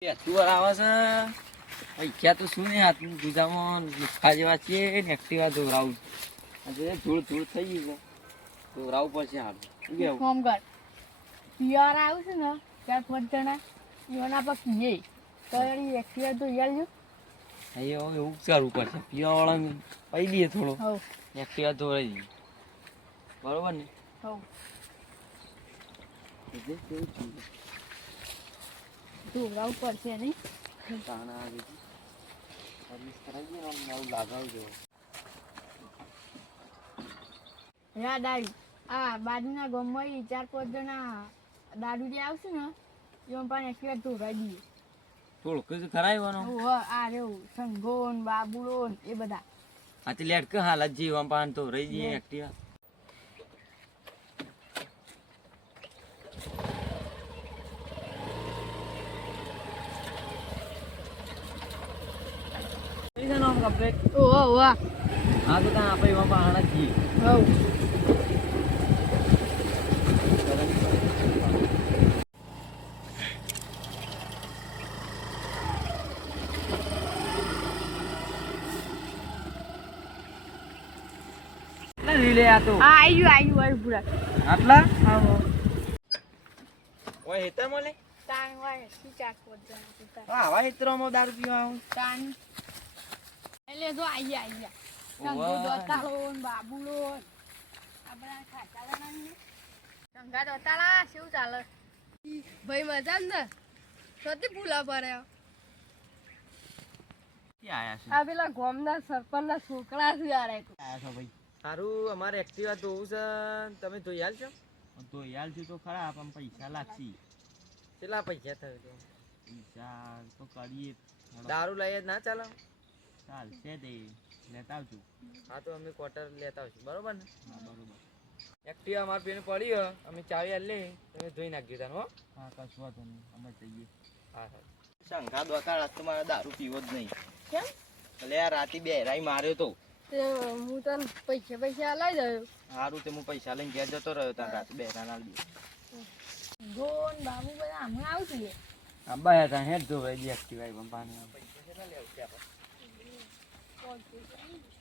તુવાર આવે છે પૈસા તો શું ને હાથ ગુજામાં લુખા જેવા છે ને એક્ટિવા દોરાવું ધૂળ ધૂળ થઈ ગયું છે દોરાવું પડશે હાલ ફોર્મ કર પિયર આવ્યું છે ને ચાર પાંચ જણા એના પર કીએ તો એની એક્ટિવા તો યાર એવું એવું કરવું પડશે પીવા વાળા પી દઈએ થોડો એક્ટિવા દોરાઈ દઈએ બરોબર ને દોરાવું પડશે નહીં તાણા સર્વિસ કરાવી દઈએ ને આવું લાગાવી દેવું યાદ આવ્યું આ બાજુના ગામમાં ચાર પાંચ જણા દારૂ જે આવશે ને એમાં પણ એક્ટિવા દોરાઈ દઈએ થોડુંક જ કરાવવાનો આ રેવું સંગોન બાબુડોન એ બધા હા તે લેટ કે હાલ જ જીવા પાન તો રહી જઈએ એક્ટિવા નામ કમ્પ્લીટ ઓહો વાહ હા તો ત્યાં આપણે એમાં પાણા જ જઈએ લીલે આ તો આયુ પૂરા આટલા આવો ઓય હેતા મોલે તાન વાય સી ચાર પાંચ જણા હા હવા હેતરોમાં દારૂ પીવા આવું તાન એટલે જો આયા સંગો દોતાળો ને બાબુડો આ બધા ખાતા જણા સંગા દોતાળા શું ચાલે ભાઈ મજા ને સતી ભૂલા પડ્યા ક્યાં આયા છે આ પેલા ગામના સરપંચના છોકરા છે યાર આયા છો ભાઈ સારું અમારે એક્ટિવા ધોવું છે તમે ધોઈ હાલ છો ધોઈ હાલ છો તો ખરા પણ પૈસા લાગશે કેટલા પૈસા થયો તો પૈસા તો કરીએ દારૂ લઈએ ના ચાલો ચાલશે તે લેતા આવજો હા તો અમે ક્વાર્ટર લેતા આવશું બરોબર ને હા બરોબર એક્ટિવા અમારે પેને પડી હોય અમે ચાવી હાલ લે તમે ધોઈ નાખજો તાને હો હા કશું વાંધો નહીં અમે જઈએ હા હા શંકા દોતા રાત તો મારે દારૂ પીવો જ નહીં કેમ એટલે આ રાતે બે હેરાઈ માર્યો તો હું તને પૈસા લાવી દઉં સારું તે હું પૈસા લઈને ઘેર જતો રહ્યો ત્યાં રાતે બે હેરાન આવી ગોન બાબુ બધા હમણાં આવતું છે આબા હતા હેડ જો ભાઈ એક્ટિવા બંપાને પૈસા કેટલા લેવું છે આપણે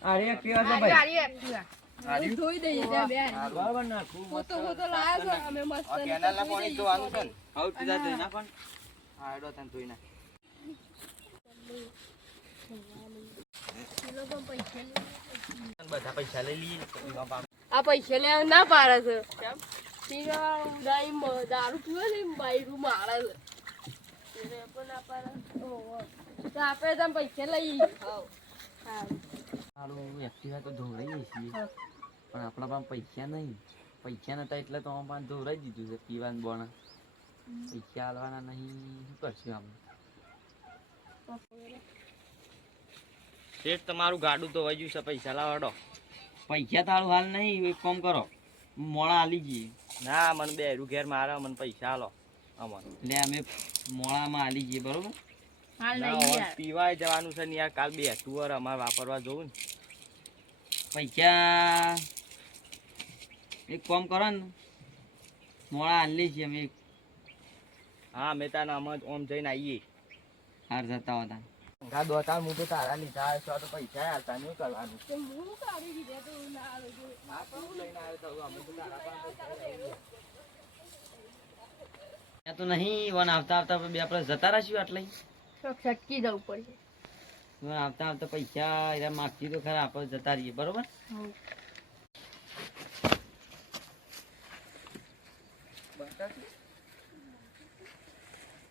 અરે એક્ટિવા છે ભાઈ ગાડી એક્ટિવા આરી ધોઈ દઈએ ત્યાં બે બરાબર નાખું ફોટો લાયા છો અમે મસ્ત કેનાલ ના પાણી ધોવાનું છે ને આઉટ સીધા ધોઈ નાખો ને હા એડો તને ધોઈ નાખ બધા પૈસા લઈ લઈએ આ પૈસા લેવા ના પાડે છે દારૂ પીવે ને બાયરું મારે છે એને પણ ના પાડે તો આપણે તમે પૈસા લઈ સારું એક્ટિવા તો ધોવડાઈએ છીએ પણ આપણા પાસે પૈસા નહીં પૈસા નતા એટલે તો અમારા પાસે ધોવડાઈ દીધું છે પીવાનું બોણા પૈસા હાલવાના નહીં શું કરશું આપણે શેઠ તમારું ગાડું તો વજ્યું છે પૈસા લાવડો પૈસા તારું હાલ નહીં એક કામ કરો મોડા હાલી જઈએ ના મને બે રૂ ઘેર મારે મને પૈસા હાલો અમન એટલે અમે મોડામાં હાલી જઈએ બરોબર પીવાય જવાનું છે ને યાર કાલ બે તુવર અમારે વાપરવા જવું ને પૈસા એક કામ કરો ને મોડા હાલી છીએ અમે હા મેં તારા આમ જઈને આવીએ હાર જતા હતા ઘા દોતા હું તો તારા લીધા છો તો પૈસા હાલતા નહીં કરવાનું તો નહીં વન આવતા આવતા બે આપણે જતા રહીશું આટલે છટકી જવું પડશે આવતા આવતા પૈસા એરા માગતી તો ખરા આપણે જતા રહીએ બરોબર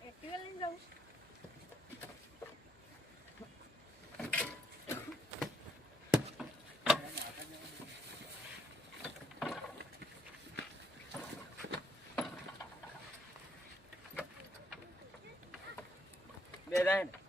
એક્ટિવા લઈને જાઉં બે જાય ને